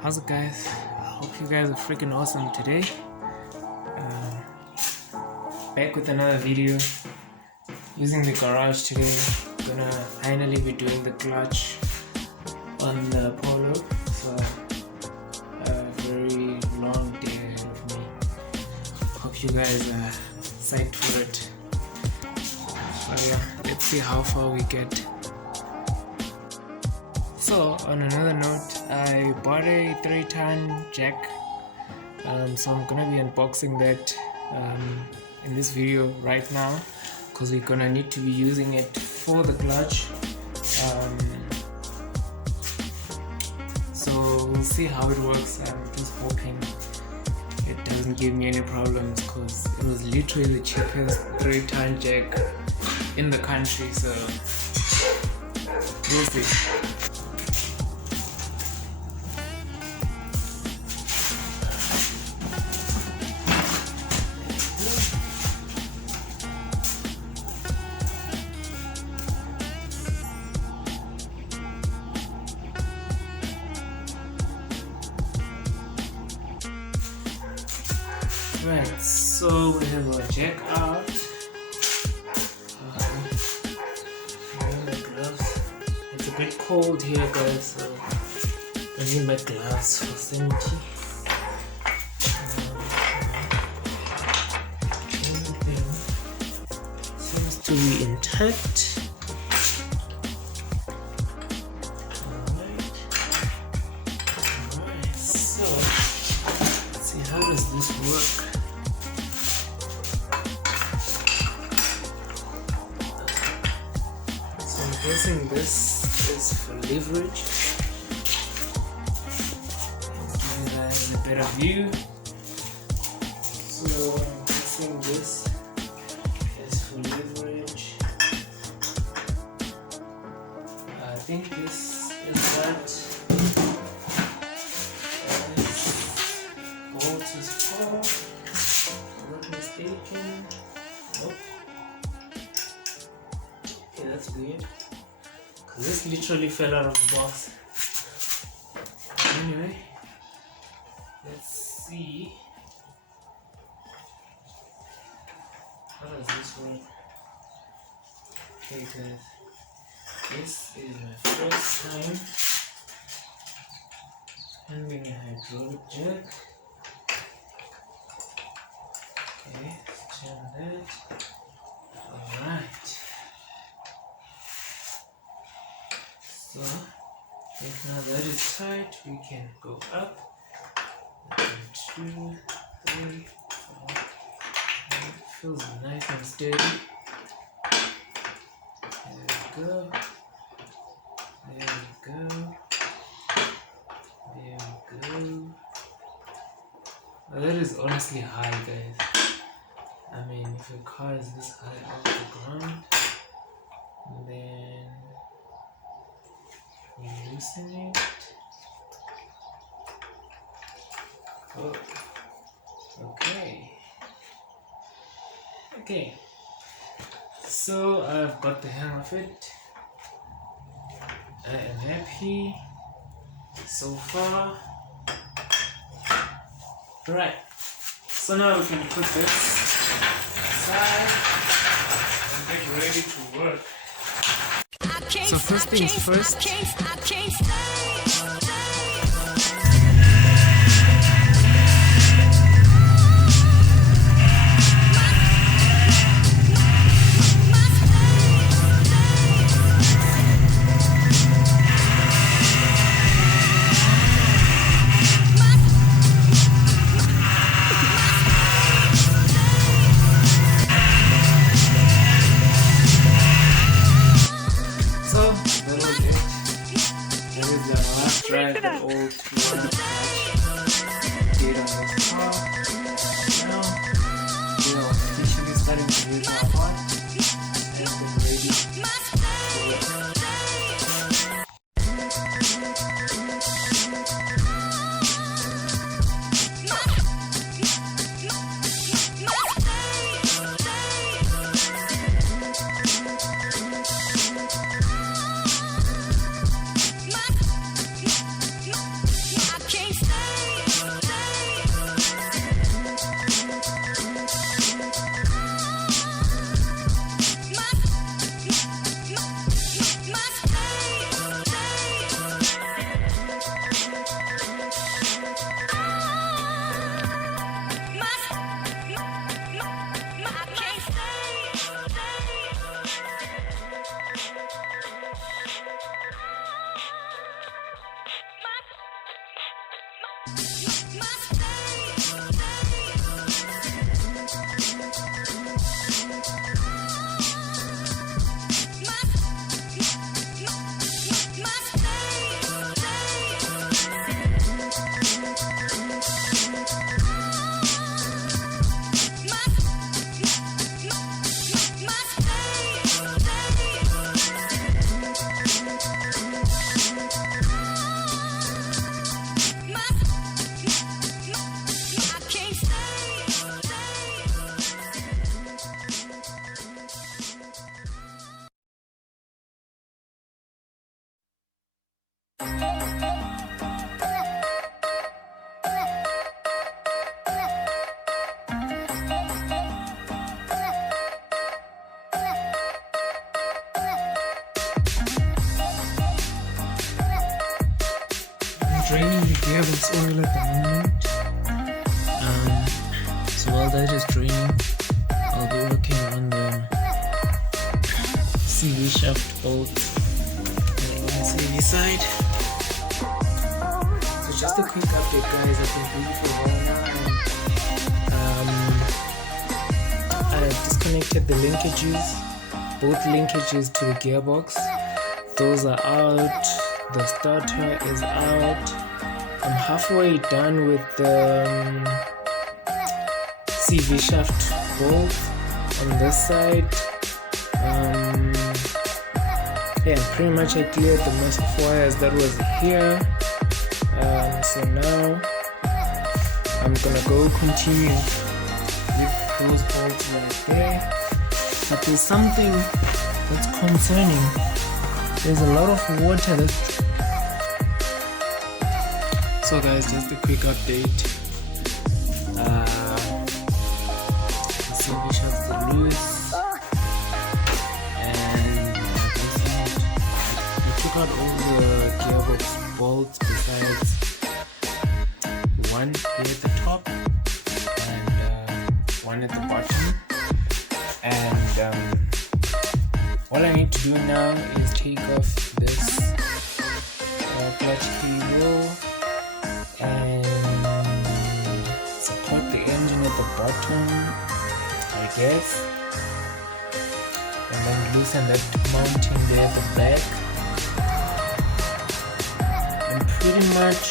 How's it, guys? I hope you guys are freaking awesome today. Back with another video using the garage today. Gonna finally be doing the clutch on the Polo. So a very long day ahead of me. Hope you guys are psyched for it. So yeah, let's see how far we get. So on another note, I bought a 3-ton jack, so I'm gonna be unboxing that in this video right now, because we're gonna need to be using it for the clutch. So we'll see how it works. I'm just hoping it doesn't give me any problems, because it was literally the cheapest 3-ton jack in the country, so we'll see. Right, so we have our jack out. The gloves. It's a bit cold here, guys, so I need my gloves for safety. Everything seems to be intact. Alright, so let's see, how does this work? I'm guessing this is for leverage. Give you guys a better view. So I'm guessing this is for leverage. I think this is what bolt is for. I'm not mistaken. Nope. Okay, that's weird. This literally fell out of the box. Anyway, let's see. How does this work? Okay, guys, this is my first time handling a hydraulic jack. Okay, let's turn that. Alright. So, if now that is tight, we can go up. 1, 2, 3, 4. It feels nice and steady. There we go. There we go. There we go. Now that is honestly high, guys. I mean, if your car is this high off the ground, then loosen it. Oh, okay. Okay. So I've got the hang of it. I am happy so far. Right. So now we can put this aside and get ready to work. So first things first. Drive the old one get on this car. Now we are officially starting to use our part and get ready to work. I can't Draining the gearbox oil at the moment. So while that is draining, I'll be working on the CV shaft bolt on the CV side. So just a quick update, guys. I've been busy for a while now, and I disconnected the linkages, both linkages to the gearbox. Those are out. The starter is out. I'm halfway done with the CV shaft bolt on this side. Yeah, pretty much I cleared the mess of wires that was here. So now I'm gonna go continue with those bolts right there. But there's something that's concerning. There's a lot of water that's... So guys, just a quick update. The CV shafts are loose, and I took out all the gearbox bolts besides one here at the top and one at the bottom. And all I need to do now is take off this clutch cable and support the engine at the bottom, I guess, and then loosen that mounting there at the back, and pretty much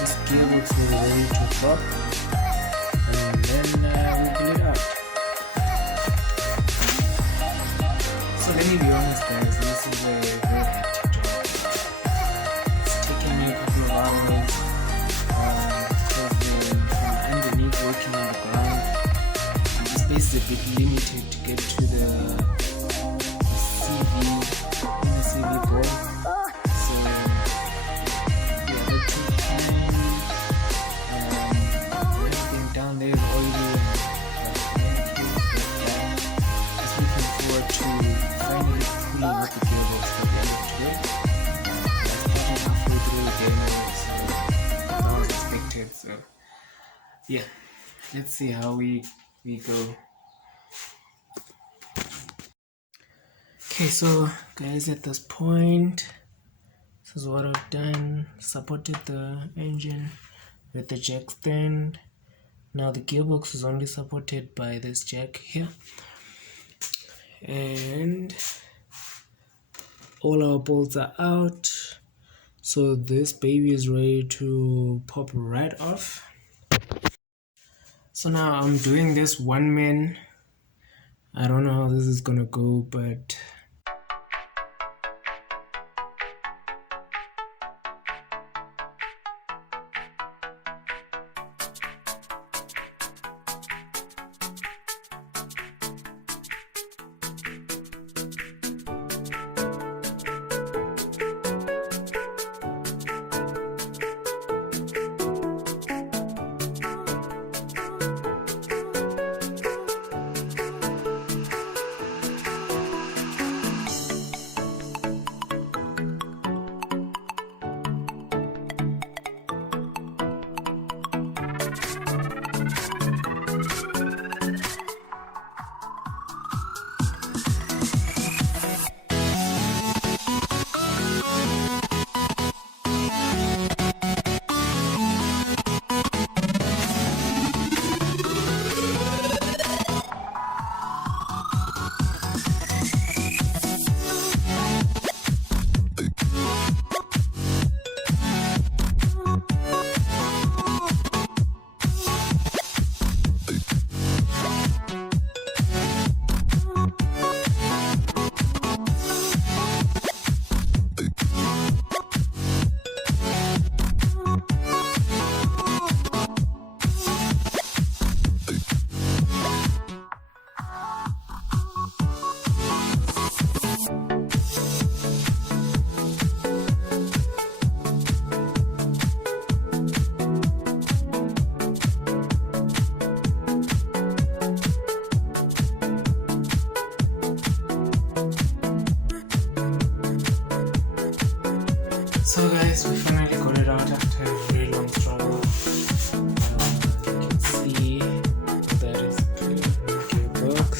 this gearbox will be ready to drop, and then we'll pull it out. So let me be honest, guys, this is a very hectic job. It's taken me a couple of hours because from underneath working on the ground, the space is a bit limited to get to the CV board. So yeah, that took time. Everything down there is oily and just looking forward to finally pulling with the gearbox for the end of today. I started halfway through the demo, so that was expected. So yeah, let's see how we go. Okay, so guys, at this point, this is what I've done. Supported the engine with the jack stand. Now the gearbox is only supported by this jack here, and all our bolts are out, so this baby is ready to pop right off. So now I'm doing this one man. I don't know how this is gonna go, but finally got it out after a very long struggle. You can see that is the gearbox.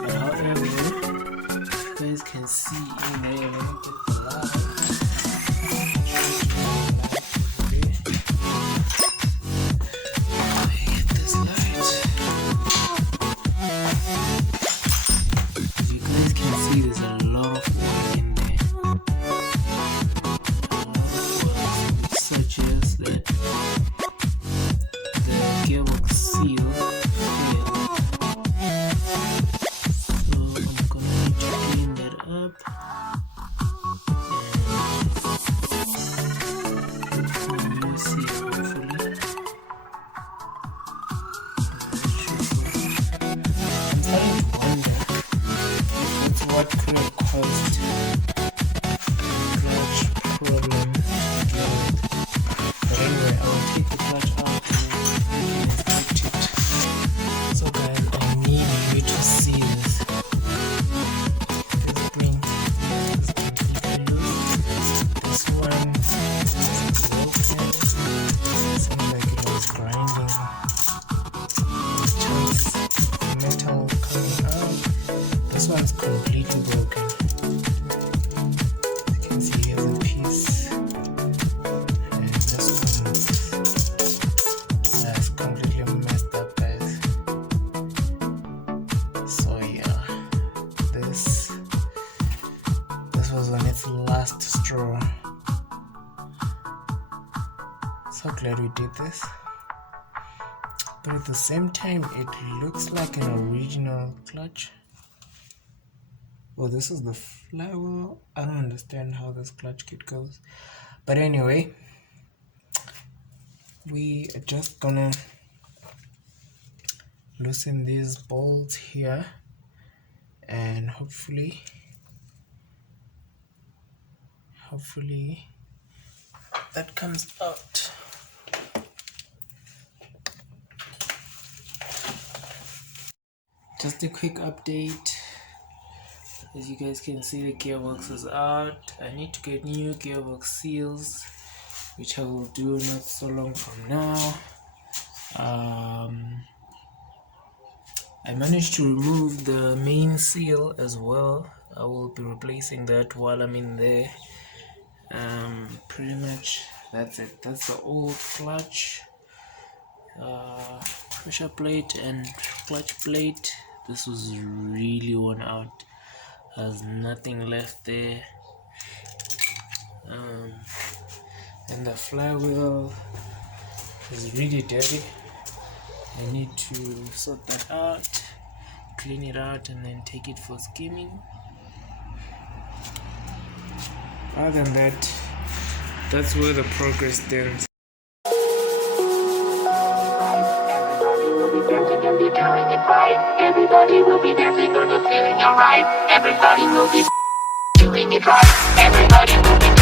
But however, you guys can see in there, let me get the light. There's a lot of work in there. A lot of work, which suggests that the gearbox seal failed. So I'm gonna need to clean that up. And new seal, hopefully. I'm starting to wonder what could have caused clutch problem again. But anyway, I will take the clutch out and inspect it. So guys, I need you to see this. This spring is completely loose. This one is broken. Seems like it was grinding. Chunks of metal coming out. This one's completely broken. You can see here's a piece, and this one is completely messed up, guys. So yeah, this was on its last straw. So glad we did this. But at the same time, it looks like an original clutch. Oh, this is the flywheel. I don't understand how this clutch kit goes. But anyway, we are just gonna loosen these bolts here, and hopefully that comes out. Just a quick update. As you guys can see, the gearbox is out. I need to get new gearbox seals, which I will do not so long from now. I managed to remove the main seal as well. I will be replacing that while I'm in there. Pretty much that's it. That's the old clutch, pressure plate and clutch plate. This was really worn out. There's nothing left there. And the flywheel is really dirty. I need to sort that out, clean it out, and then take it for skimming. Other than that, that's where the progress stands. Everybody will be dancing and be doing it right. Everybody will be dancing and feeling alright. Everybody will be doing it right. Everybody will be